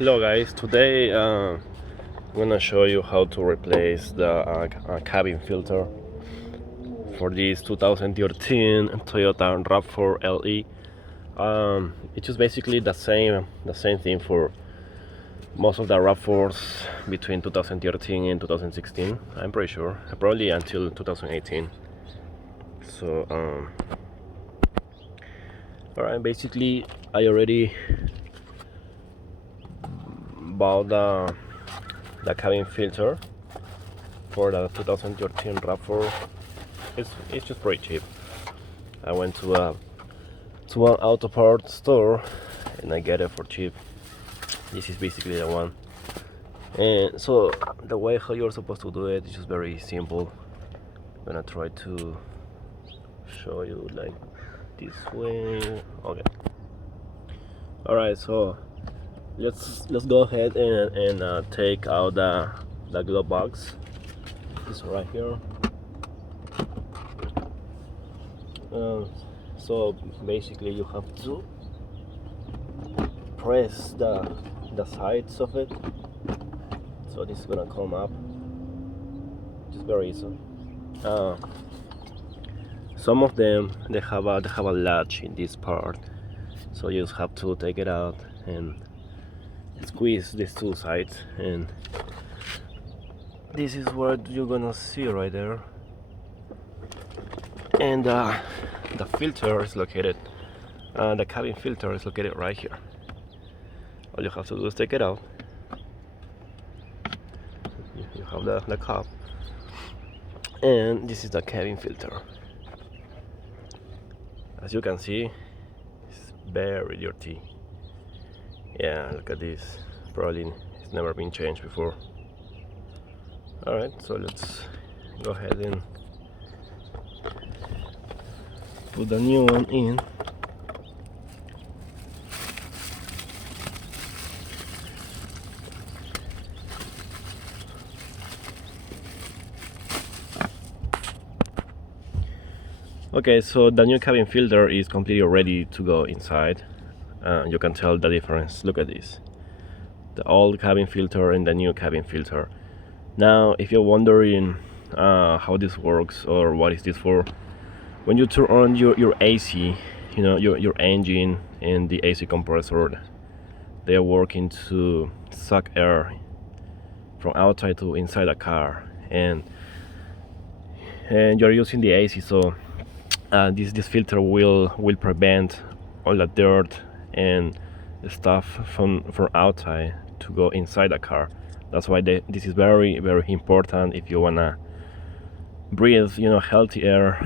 Hello guys, today I'm gonna show you how to replace the cabin filter for this 2013 Toyota Rav4 LE. It's just basically the same thing for most of the Rav4s between 2013 and 2016. I'm pretty sure, probably until 2018. So alright, basically I already bought the cabin filter for the 2013 Rav4. It's just pretty cheap. I went to an auto parts store and I get it for cheap. This is basically the one. And so the way how you're supposed to do it is just very simple. I'm gonna try to show you like this way. Okay. All right, so let's go ahead and take out the glove box. This right here. So basically you have to press the sides of it, so this is gonna come up. Just very easy. Some of them they have a latch in this part, so you just have to take it out and squeeze these two sides, and this is what you're gonna see right there. And the filter is located, the cabin filter is located right here. All you have to do is take it out. You have the cup, and this is the cabin filter. As you can see, it's very dirty. Yeah, look at this. Probably it's never been changed before. Alright, so let's go ahead and put the new one in. Okay, so the new cabin filter is completely ready to go inside. You can tell the difference. Look at this, the old cabin filter and the new cabin filter. Now if you're wondering how this works or what is this for, when you turn on your AC, you know, your engine and the AC compressor, they are working to suck air from outside to inside the car, and you're using the AC, so this filter will prevent all the dirt and the stuff from outside to go inside the car. That's why this is very important if you wanna breathe, you know, healthy air,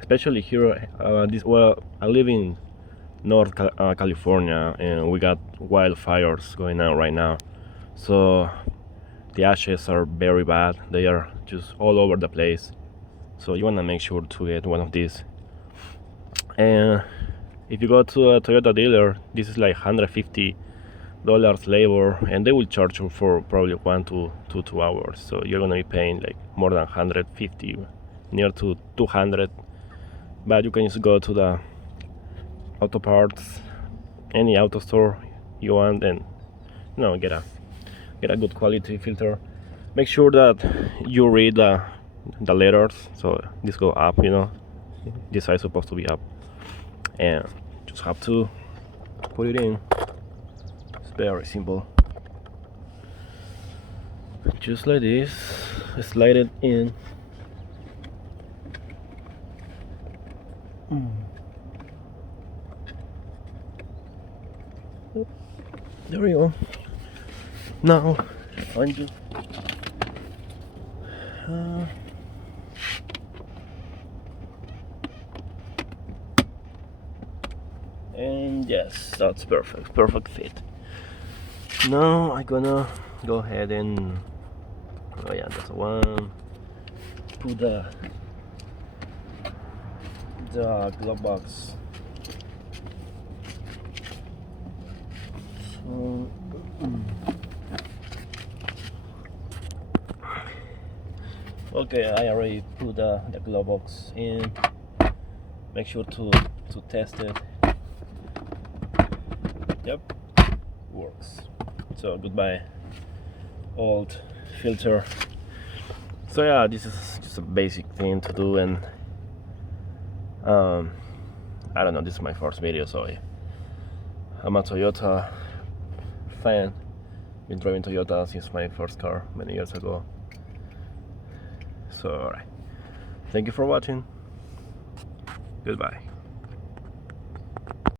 especially here. I live in North California, and we got wildfires going on right now, so the ashes are very bad. They are just all over the place, so you want to make sure to get one of these. And if you go to a Toyota dealer, this is like $150 labor, and they will charge you for probably 1 to 2 hours, so you're gonna be paying like more than 150, near to 200. But you can just go to the auto parts, any auto store you want, and you know, get a good quality filter. Make sure that you read the letters, so this go up, you know, this side is supposed to be up, and just have to put it in. It's very simple, just like this. Slide it in. There we go. Now undo. And yes, that's perfect fit. Now I'm gonna go ahead and, oh yeah, that's one. Put the glove box. So, okay, I already put the glove box in. Make sure to test it. Yep, works. So goodbye, old filter. So yeah, this is just a basic thing to do, and I don't know, this is my first video, so I'm a Toyota fan. Been driving Toyota since my first car many years ago. So alright, thank you for watching. Goodbye.